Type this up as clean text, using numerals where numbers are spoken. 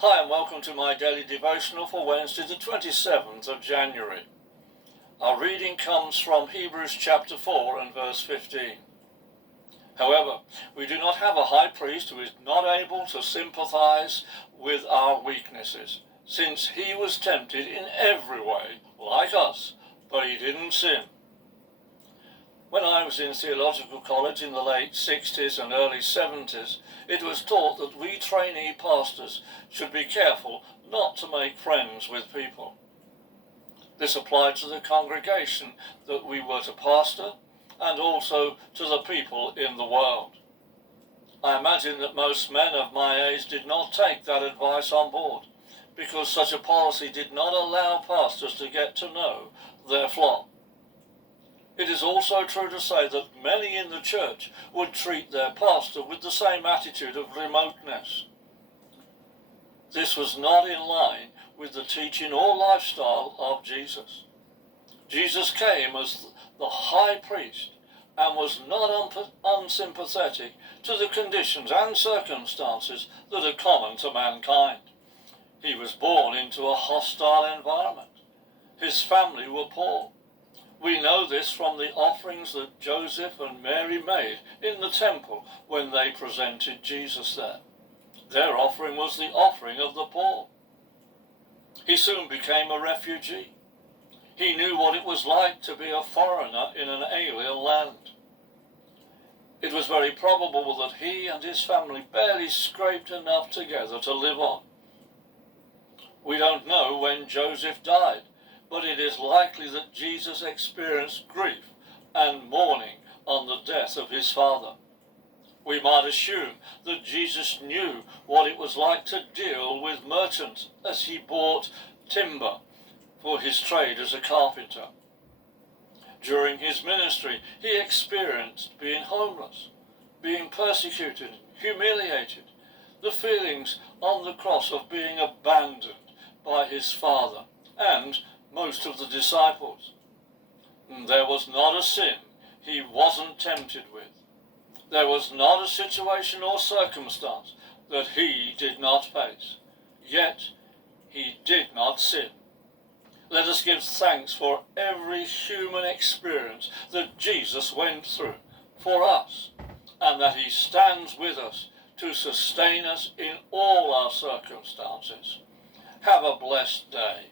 Hi and welcome to my daily devotional for Wednesday the 27th of January. Our reading comes from Hebrews chapter 4 and verse 15. However, we do not have a high priest who is not able to sympathize with our weaknesses, since he was tempted in every way, like us, but he didn't sin. When I was in theological college in the late 60s and early 70s, it was taught that we trainee pastors should be careful not to make friends with people. This applied to the congregation that we were to pastor and also to the people in the world. I imagine that most men of my age did not take that advice on board, because such a policy did not allow pastors to get to know their flock. It is also true to say that many in the church would treat their pastor with the same attitude of remoteness. This was not in line with the teaching or lifestyle of Jesus. Jesus came as the high priest and was not unsympathetic to the conditions and circumstances that are common to mankind. He was born into a hostile environment. His family were poor. We know this from the offerings that Joseph and Mary made in the temple when they presented Jesus there. Their offering was the offering of the poor. He soon became a refugee. He knew what it was like to be a foreigner in an alien land. It was very probable that he and his family barely scraped enough together to live on. We don't know when Joseph died, but it is likely that Jesus experienced grief and mourning on the death of his father. We might assume that Jesus knew what it was like to deal with merchants as he bought timber for his trade as a carpenter. During his ministry, he experienced being homeless, being persecuted, humiliated, the feelings on the cross of being abandoned by his father and most of the disciples. There was not a sin he wasn't tempted with. There was not a situation or circumstance that he did not face. Yet he did not sin. Let us give thanks for every human experience that Jesus went through for us, and that he stands with us to sustain us in all our circumstances. Have a blessed day.